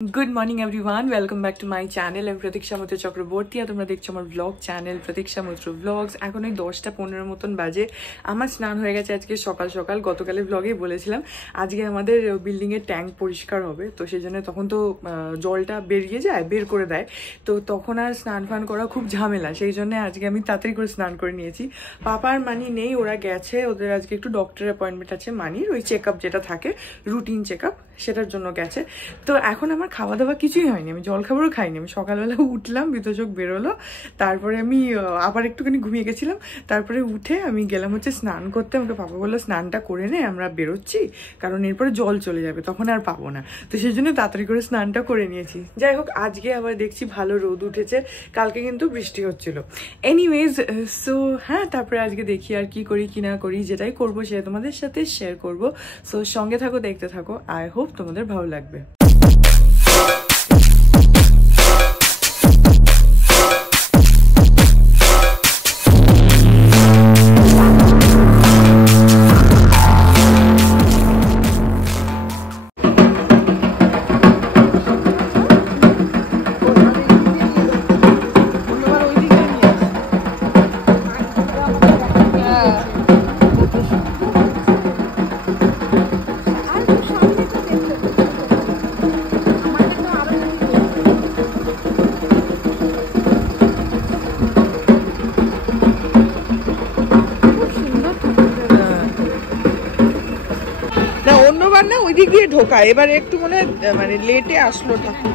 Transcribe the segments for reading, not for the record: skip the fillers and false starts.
Good morning everyone, welcome back to my channel. আমি প্রতীক্ষা মৈত্র চক্রবর্তী আর তোমরা দেখছো আমার ব্লগ চ্যানেল প্রতীক্ষা মৈত্র ব্লগস। এখন ওই 10টা 15 মতন বাজে। আমার স্নান হয়ে গেছে আজকে সকাল সকাল। গতকালের ব্লগেই বলেছিলাম আজকে আমাদের বিল্ডিংয়ের ট্যাঙ্ক পরিষ্কার হবে, তো সেই জন্য তখন তো জলটা বেরিয়ে যায়, বের করে দেয়, তো তখন আর স্নান ফান করা খুব ঝামেলা। সেই জন্য আজকে আমি তাড়াতাড়ি করে স্নান করে নিয়েছি। পাপার মানি নেই, ওরা গেছে, ওদের আজকে একটু ডক্টরের অ্যাপয়েন্টমেন্ট আছে, মানির ওই চেক আপ যেটা থাকে রুটিন চেক আপ, সেটার জন্য গেছে। তো এখন আমার খাওয়া দাওয়া কিছুই হয়নি, আমি জল খাবারও খাইনি। আমি সকালবেলা উঠলাম, বিতচক বেরোলো, তারপরে আমি আবার একটুখানি ঘুমিয়ে গেছিলাম। তারপরে উঠে আমি গেলাম হচ্ছে স্নান করতে। আমাকে পাপা বললো স্নানটা করে নে, আমরা বেরোচ্ছি, কারণ এরপরে জল চলে যাবে, তখন আর পাবো না। তো সেই জন্য তাড়াতাড়ি করে স্নানটা করে নিয়েছি। যাই হোক, আজকে আবার দেখছি ভালো রোদ উঠেছে, কালকে কিন্তু বৃষ্টি হচ্ছিল। এনিওয়েজ, সো হ্যাঁ, তারপরে আজকে দেখি আর কি করি কি না করি, যেটাই করবো সেটা তোমাদের সাথে শেয়ার করবো। সো সঙ্গে থাকো, দেখতে থাকো, আই হোপ তোমাদের ভালো লাগবে। না ওই দিক দিয়ে ঢোকা, এবার একটু মানে লেটে আসলো ঠাকুর।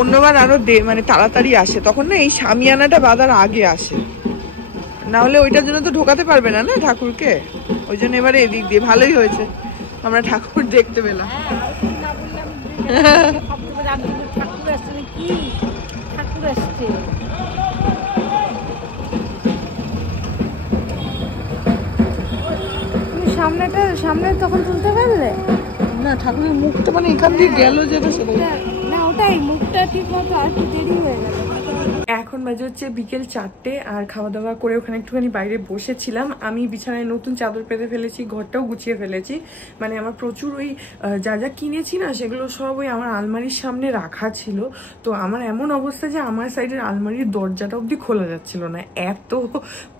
অন্যবার আরো মানে তাড়াতাড়ি আসে, তখন না এই শামিয়ানাটা বাঁধার আগে আসে, না হলে ওইটার জন্য তো ঢোকাতে পারবে না না ঠাকুরকে। ওই জন্য এবারে এদিক দিয়ে ভালোই হয়েছে, আমরা ঠাকুর দেখতে পেলাম। সামনে তখন তুলতে পারলে না, ঠাকুরের মুখটা মানে এখান দিয়ে গেল যেটা, সেটা না, ওটাই মুখটা ঠিক মতো আর কি দেরি হয়ে গেল। এখন বাজে হচ্ছে বিকেল 4টে, আর খাওয়া দাওয়া করে ওখানে একটুখানি বাইরে বসেছিলাম। আমি বিছানায় নতুন চাদর পেতে ফেলেছি, ঘরটাও গুছিয়ে ফেলেছি। মানে আমার প্রচুর ওই যা যা কিনেছি না, সেগুলো সব ওই আমার আলমারির সামনে রাখা ছিল। তো আমার এমন অবস্থা যে আমার সাইডের আলমারির দরজাটা অবধি খোলা যাচ্ছিল না, এত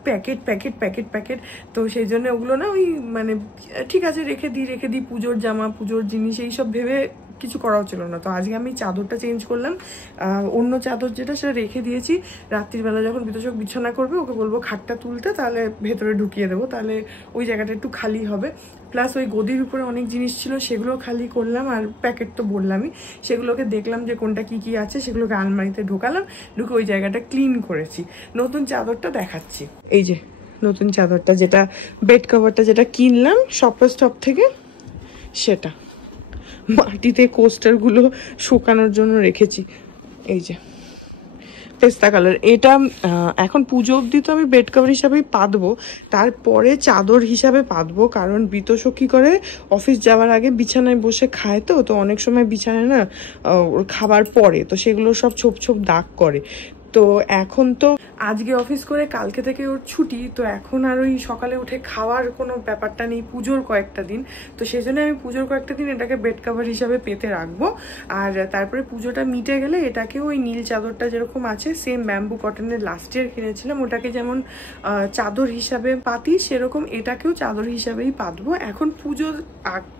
প্যাকেট প্যাকেট প্যাকেট প্যাকেট। তো সেই জন্য ওগুলো না ওই মানে ঠিক আছে রেখে দিই, পুজোর জামা, পুজোর জিনিস এইসব ভেবে কিছু করাও ছিল না। তো আজকে আমি চাদরটা চেঞ্জ করলাম, অন্য চাদর যেটা সেটা রেখে দিয়েছি। রাত্রিবেলা যখন বিতচক বিছানা করবে, ওকে বলবো খাটটা তুলতে, তাহলে ভেতরে ঢুকিয়ে দেবো, তাহলে ওই জায়গাটা একটু খালি হবে। প্লাস ওই গদির উপরে অনেক জিনিস ছিল, সেগুলো খালি করলাম। আর প্যাকেট তো বললামই, সেগুলোকে দেখলাম যে কোনটা কি কি আছে, সেগুলোকে আলমারিতে ঢোকালাম, ঢুকে ওই জায়গাটা ক্লিন করেছি। নতুন চাদরটা দেখাচ্ছি, এই যে নতুন চাদরটা, যেটা বেড কভারটা যেটা কিনলাম শপার স্টপ থেকে, সেটা মাটিতে কোস্টারগুলো শুকানোর জন্য রেখেছি। এই যে পেস্তা কালার, এটা এখন পুজো অবধি তো আমি বেড কভার হিসাবেই পাতবো, তারপরে চাদর হিসাবে পাতবো। কারণ বিতোষক কি করে অফিস যাওয়ার আগে বিছানায় বসে খায়, তো অনেক সময় বিছানায় না ওর খাবার পরে, তো সেগুলো সব ছোপ ছোপ দাগ করে। তো এখন তো আজকে অফিস করে কালকে থেকে ওর ছুটি, তো এখন আর ওই সকালে উঠে খাওয়ার কোনো ব্যাপারটা নেই পুজোর কয়েকটা দিন। তো সেই জন্য আমি পুজোর কয়েকটা দিন এটাকে বেড কভার হিসাবে পেতে রাখবো। আর তারপরে পুজোটা মিটে গেলে এটাকেও ওই নীল চাদরটা যেরকম আছে, সেম ব্যাম্বু কটনের লাস্ট ইয়ার কিনেছিলাম, ওটাকে যেমন চাদর হিসাবে পাতি, সেরকম এটাকেও চাদর হিসাবেই পাতবো। এখন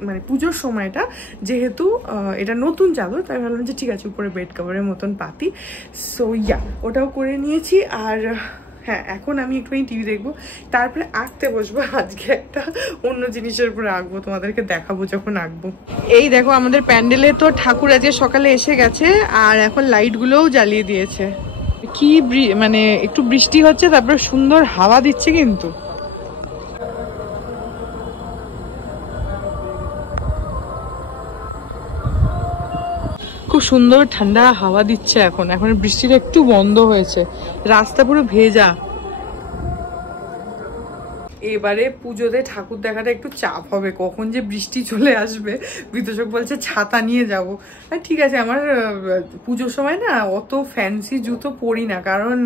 মানে পুজোর সময়টা যেহেতু এটা নতুন চাদর, তাই ভাবলাম যে ঠিক আছে উপরে বেড কভারের মতন পাতি। সো ইয়া, ওটাও করে নিয়েছি। আর হ্যাঁ, এখন আমি একটুখানি টিভি দেখবো, তারপরে আঁকতে বসবো। আজকে একটা অন্য জিনিসের উপরে আঁকবো, তোমাদেরকে দেখাবো যখন আঁকবো। এই দেখো আমাদের প্যান্ডেলে তো ঠাকুর আজকে সকালে এসে গেছে, আর এখন লাইটগুলোও জ্বালিয়ে দিয়েছে। কি মানে একটু বৃষ্টি হচ্ছে, তারপরে সুন্দর হাওয়া দিচ্ছে কিন্তু। খুব সুন্দর ঠান্ডা হাওয়া দিচ্ছে এখন বৃষ্টিটা একটু বন্ধ হয়েছে, রাস্তা পুরো ভেজা। এবারে পুজোতে ঠাকুর দেখাটা একটু চাপ হবে, কখন যে বৃষ্টি চলে আসবে। বিতোষক বলছে ছাতা নিয়ে যাবো। ঠিক আছে, আমার পুজোর সময় না অত ফ্যান্সি জুতো পরি না, কারণ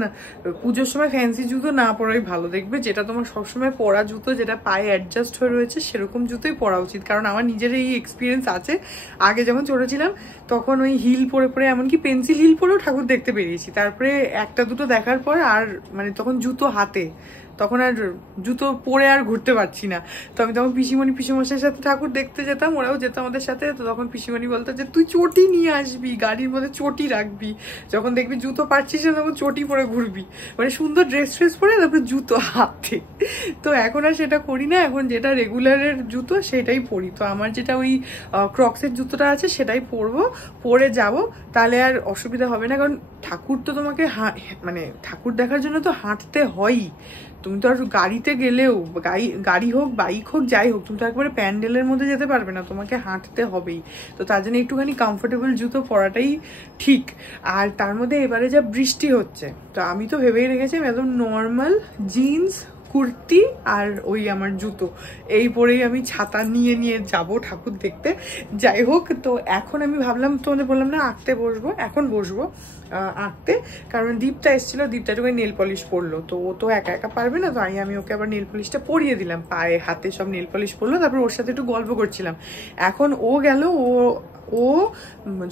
পুজোর সময় ফ্যান্সি জুতো না পরাই ভালো। দেখবে যেটা তোমার সবসময় পরা জুতো, যেটা পায়ে অ্যাডজাস্ট হয়ে রয়েছে সেরকম জুতোই পরা উচিত। কারণ আমার নিজের এই এক্সপিরিয়েন্স আছে, আগে যখন ছোট ছিলাম তখন ওই হিল পরে পরে, এমনকি পেন্সিল হিল পরেও ঠাকুর দেখতে বেরিয়েছি। তারপরে একটা দুটো দেখার পর আর মানে তখন জুতো হাতে, তখন আর জুতো পরে আর ঘুরতে পারছি না। তো আমি তখন পিসিমণি পিসিমশাইয়ের সাথে ঠাকুর দেখতে যেতাম, ওরাও যেত আমাদের সাথে। তো তখন পিসিমণি বলতো যে তুই চটি নিয়ে আসবি, গাড়ির মধ্যে চটি রাখবি, যখন দেখবি জুতো পারছিস না তখন চটি পরে ঘুরবি, মানে সুন্দর ড্রেস ট্রেস পরে তারপরে জুতো হাতে। তো এখন আর সেটা করি না, এখন যেটা রেগুলারের জুতো সেটাই পরি। তো আমার যেটা ওই ক্রক্সের জুতোটা আছে সেটাই পরবো, পরে যাব, তাহলে আর অসুবিধা হবে না। কারণ ঠাকুর তো তোমাকে মানে ঠাকুর দেখার জন্য তো হাঁটতে হয়ই। তুমি তো আর গাড়িতে গেলেও, গাড়ি হোক বাইক হোক যাই হোক, তুমি তো একবারে প্যান্ডেলের মধ্যে যেতে পারবে না, তোমাকে হাঁটতে হবেই। তো তার জন্য একটুখানি কমফোর্টেবল জুতো পরাটাই ঠিক। আর তার মধ্যে এবারে যা বৃষ্টি হচ্ছে, তো আমি তো ভেবেই রেখেছি একদম নর্মাল জিন্স, কুর্তি আর ওই আমার জুতো, এই পরেই আমি ছাতা নিয়ে নিয়ে যাব ঠাকুর দেখতে। যাই হোক, তো এখন আমি ভাবলাম, তোমাদের বললাম না আঁকতে বসবো, এখন বসবো আঁকতে। কারণ দীপটা এসেছিল, দীপটা একটু নেল পলিশ পরলো, তো ও তো একা একা পারবে না, তো আমি ওকে আবার নেল পলিশটা পরিয়ে দিলাম, পায়ে হাতে সব নেল পলিশ পরলো। তারপর ওর সাথে একটু গল্প করছিলাম। এখন ও গেল, ও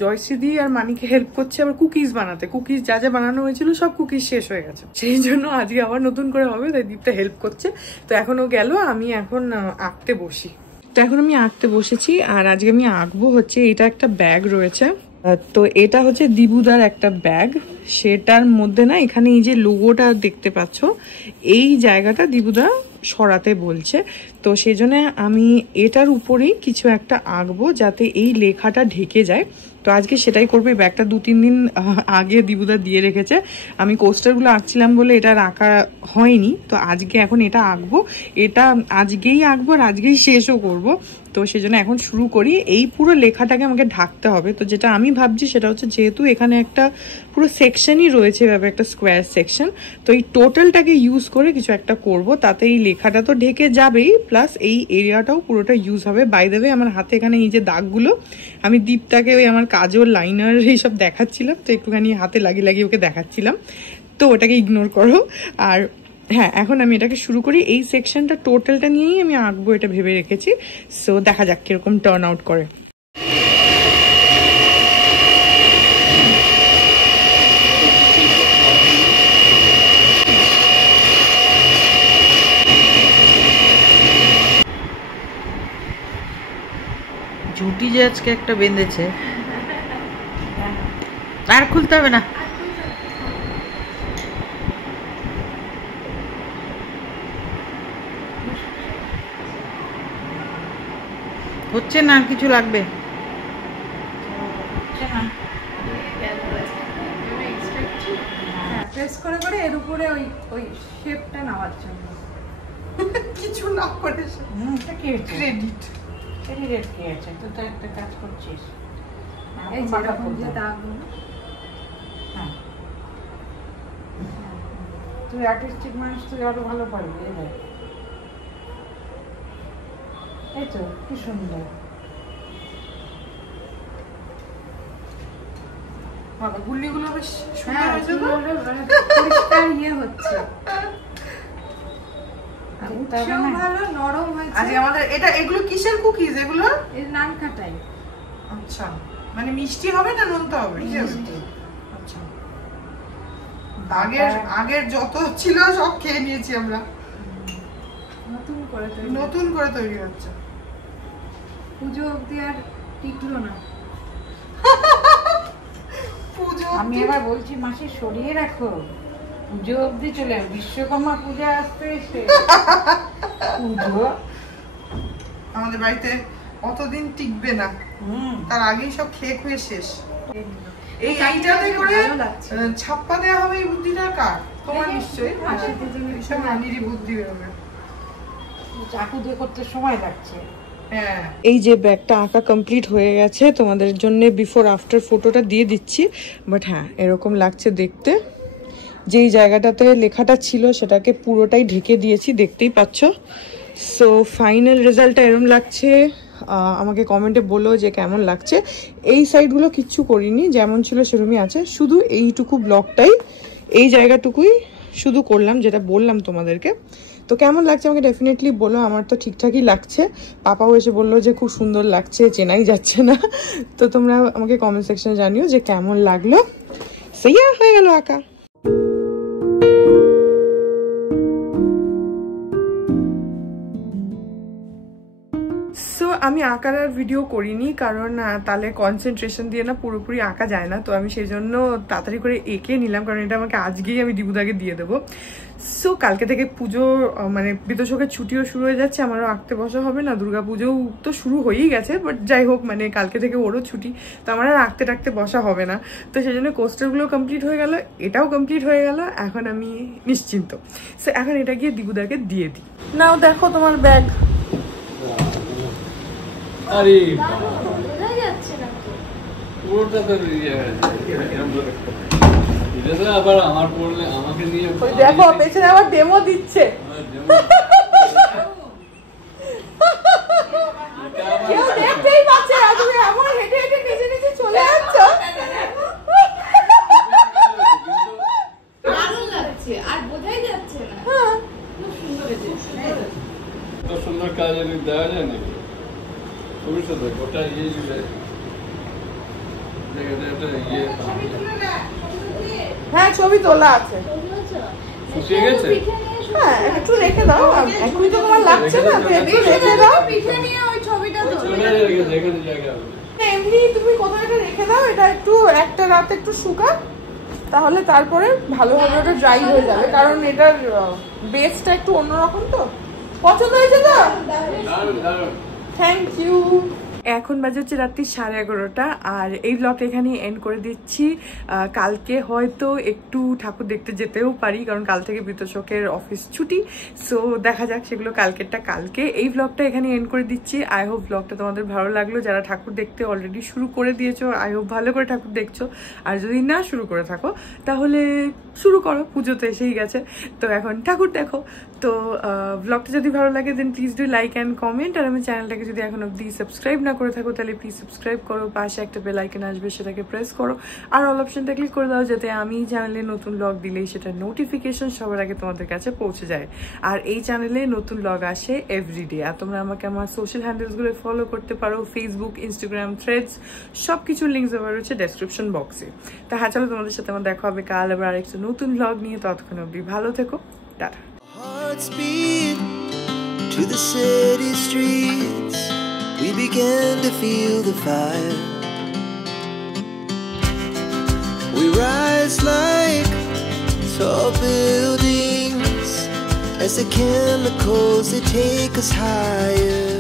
জয়শ্রীদি আর মানিকে হেল্প করছে আবার কুকিজ বানাতে। কুকিজ যা যা বানানো হয়েছিল সব কুকিজ শেষ হয়ে গেছে, সেই জন্য আজকে আবার নতুন করে হবে, তাই দীপটা হেল্প করছে। তো এখন ও গেল, আমি এখন আঁকতে বসি। তো এখন আমি আঁকতে বসেছি, আর আজকে আমি আঁকবো হচ্ছে, এটা একটা ব্যাগ রয়েছে, তো এটা হচ্ছে দিবুদার একটা ব্যাগ। সেটার মধ্যে না এখানে এই যে লোগোটা দেখতে পাচ্ছ, এই জায়গাটা দিবুদা সরাতে বলছে। তো সেই জন্য আমি এটার উপরেই কিছু একটা আঁকবো যাতে এই লেখাটা ঢেকে যায়। তো আজকে সেটাই করবো। এই ব্যাগটা 2-3 দিন আগে দিবুদা দিয়ে রেখেছে, আমি কোস্টারগুলো আঁকছিলাম বলে এটা রাখা হয়নি। তো আজকে এখন এটা আঁকবো, এটা আজকেই আঁকবো আর আজকেই শেষও করব। তো সেজন্য এখন শুরু করি। এই পুরো লেখাটাকে আমাকে ঢাকতে হবে। তো যেটা আমি ভাবছি সেটা হচ্ছে, যেহেতু এখানে একটা পুরো সেকশনই রয়েছে, এভাবে একটা স্কোয়ার সেকশন, তো এই টোটালটাকে ইউজ করে কিছু একটা করব, তাতে এই লেখাটা তো ঢেকে যাবেই, প্লাস এই এরিয়াটাও পুরোটা ইউজ হবে। বাই দ্য ওয়ে, আমার হাতে এখানে এই যে দাগগুলো, আমি দীপটাকে ওই আমার কাজল লাইনার এইসব দেখাচ্ছিলাম, তো একটুখানি হাতে লাগিয়ে লাগিয়ে ওকে দেখাচ্ছিলাম, তো ওটাকে ইগনোর করো। আর হ্যাঁ, এখন আমি এটাকে শুরু করি। এই সেকশনটা টোটালটা নিয়েই আমি আঁকবো এটা ভেবে রেখেছি। সো দেখা যাক কিরকম টার্ন আউট করে। ঝুটি যে আজকে একটা বেঁধেছে, আর খুলতে হবে না। হচ্ছে না, আর কিছু লাগবে? প্রেস করে করে এর উপরে ওই ওই শেপটা নেওয়ার জন্য কিছু না করে ক্রেডিট ক্রেডিট কি আছে? তুই তো একটা কাজ করছিস, এই যেরকম যে দাগগুলো। হ্যাঁ, তুই আর্টিস্টিক মানুষ, তুই আরো ভালো পারবি। এই তো কি সুন্দর। বাবা, গুলিগুলো বেশ সুন্দর হয়েছে তো, পরিষ্কার ইয়ে হচ্ছে, ভালো নরম হয়েছে। আজকে আমাদের এটা, এগুলো কিসের কুকিজ এগুলো? এই নান খাটাই। আচ্ছা, মানে মিষ্টি হবে না নোনতা হবে? আচ্ছা, আগের যত ছিল সব খেয়ে নিয়েছি আমরা, নতুন করে তৈরি হচ্ছে। পুজো অবধি আর টিকলো না। আমি এবার বলছি, মাসি সরিয়ে রাখো, পুজো অবধি চলে, বিশ্বকর্মা পূজা আসতে এসে পুজো আমাদের বাড়িতে অতদিন টিকবে না, তার আগেই সব খেয়ে খুয়ে শেষ। এই এইটাতে করে ছাপ্পা দেওয়া হবে, এই বুদ্ধিটা কার? তোমার নিশ্চয়ই, রানীরই বুদ্ধি হবে। চাকু দিয়ে করতে সময় লাগছে। এই যে ব্যাগটা আঁকা কমপ্লিট হয়ে গেছে, তোমাদের জন্য বিফোর আফটার ফটোটা দিয়ে দিচ্ছি। বাট হ্যাঁ, এরকম লাগছে দেখতে। যেই জায়গাটাতে লেখাটা ছিল সেটাকে পুরোটাই ঢেকে দিয়েছি, দেখতেই পাচ্ছ। সো ফাইনাল রেজাল্টটা এরম লাগছে। আমাকে কমেন্টে বলো যে কেমন লাগছে। এই সাইডগুলো কিচ্ছু করিনি, যেমন ছিল সেরকমই আছে, শুধু এইটুকু ব্লকটাই, এই জায়গাটুকুই শুধু করলাম, যেটা বললাম তোমাদেরকে। তো কেমন লাগছে আমাকে ডেফিনেটলি বলো। আমার তো ঠিকঠাকই লাগছে। পাপাও এসে বললো যে খুব সুন্দর লাগছে, চেনাই যাচ্ছে না। তো তোমরা আমাকে কমেন্ট সেকশনে জানিও যে কেমন লাগলো। সেই হয়ে গেল আঁকা। সো আমি আঁকার আর ভিডিও করিনি, কারণ তাহলে কনসেন্ট্রেশন দিয়ে না পুরোপুরি আঁকা যায় না। তো আমি সেই জন্য তাড়াতাড়ি করে এঁকে নিলাম, কারণ এটা আমাকে আজকেই আমি দিবুদাকে দিয়ে দেবো। সো কালকে থেকে পুজো, মানে বিতোষকের ছুটিও শুরু হয়ে যাচ্ছে, আমারও আঁকতে বসা হবে না। দুর্গা পুজোও তো শুরু হয়েই গেছে, বাট যাই হোক, মানে কালকে থেকে ওরও ছুটি, তো আমার আর আঁকতে টাকতে বসা হবে না। তো সেই জন্য কোস্টারগুলো কমপ্লিট হয়ে গেল, এটাও কমপ্লিট হয়ে গেল, এখন আমি নিশ্চিন্ত। সো এখন এটা গিয়ে দিবুদাকে দিয়ে দিই। নাও দেখো তোমার ব্যাগ। আরে বোঝা যাচ্ছে না তো। পুরোটা তো এটা আবার আমার পড়লে আমাকে নিয়ে দেখো পেছনে আবার ডেমো দিচ্ছে। কেউ দেখতেই পাচ্ছে না, তুমি এমন হেঁটে হেঁটে নিচে নিচে চলে যাচ্ছ। দারুণ লাগছে, আর বোঝাই যাচ্ছে না। তো সুন্দর কাজ দেওয়া যায় নাকি? খুবই সুন্দর, গোটা ইয়ে জুড়ে হ্যাঁ ছবি তোলা আছে। শুকিয়ে গেছে? হ্যাঁ একটু রেখে দাও, এখনই তো তোমার লাগছে না, একটু রেখে দাও। পিঠে নিয়ে ওই ছবিটা তো এখানে জায়গা হবে। এমনি তুমি কোথাও এটা রেখে দাও, এটা একটু একটা রাত একটু শুকাক, তাহলে তারপরে ভালোভাবে ওটা ড্রাই হয়ে যাবে, কারণ এটার বেসটা একটু অন্যরকম। তো পছন্দ হয়েছে তো? Thank you. এখন বাজে হচ্ছে রাত্রি 11:30, আর এই ব্লগটা এখানে এন্ড করে দিচ্ছি। কালকে হয়তো একটু ঠাকুর দেখতে যেতেও পারি, কারণ কাল থেকে বিতোষকের অফিস ছুটি। সো দেখা যাক, সেগুলো কালকেরটা কালকে। এই ব্লগটা এখানে এন্ড করে দিচ্ছি। আই হোপ ব্লগটা তোমাদের ভালো লাগলো। যারা ঠাকুর দেখতে অলরেডি শুরু করে দিয়েছো, আই হোপ ভালো করে ঠাকুর দেখছো। আর যদি না শুরু করে থাকো তাহলে শুরু করো, পুজো তো এসেই গেছে, তো এখন ঠাকুর দেখো। তো ব্লগটা যদি ভালো লাগে then please do like and comment. আর আমি চ্যানেলটাকে যদি এখন অব্দি সাবস্ক্রাইব না করে থাকো তাহলে প্লিজ সাবস্ক্রাইব করো, পাশে একটা বেল আইকন আসবে সেটাকে প্রেস করো, আর অল অপশনটা ক্লিক করে দাও, যাতে আমি চ্যানেলে নতুন ব্লগ দিলেই সেটা নোটিফিকেশন সবার আগে তোমাদের কাছে পৌঁছে যায়। আর এই চ্যানেলে নতুন ব্লগ আসে এভরিডে। আর তোমরা আমাকে আমার সোশ্যাল হ্যান্ডেলসগুলো ফলো করতে পারো, ফেসবুক, ইনস্টাগ্রাম, থ্রেডস, সব কিছুর লিঙ্কস দেওয়া রয়েছে ডেসক্রিপশন বক্সে। তা হ্যাঁ, চলো তোমাদের সাথে আমার দেখা হবে কাল আবার আরেকটা নতুন ব্লগ নিয়ে। ততক্ষণ অবধি ভালো থেকো, tata. Hearts beat to the city streets. We began to feel the fire. We rise like tall buildings as the chemicals they take us higher.